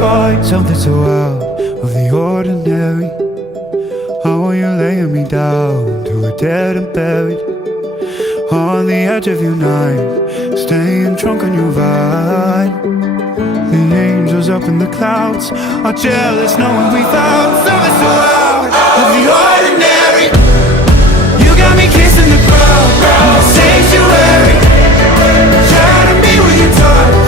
find something so out of the ordinary. How are you laying me down to a dead and buried on the edge of your night, staying drunk on your vine. The angels up in the clouds are jealous knowing we found something so out of the ordinary. You got me kissing the ground, the sanctuary. Try to be with your touch,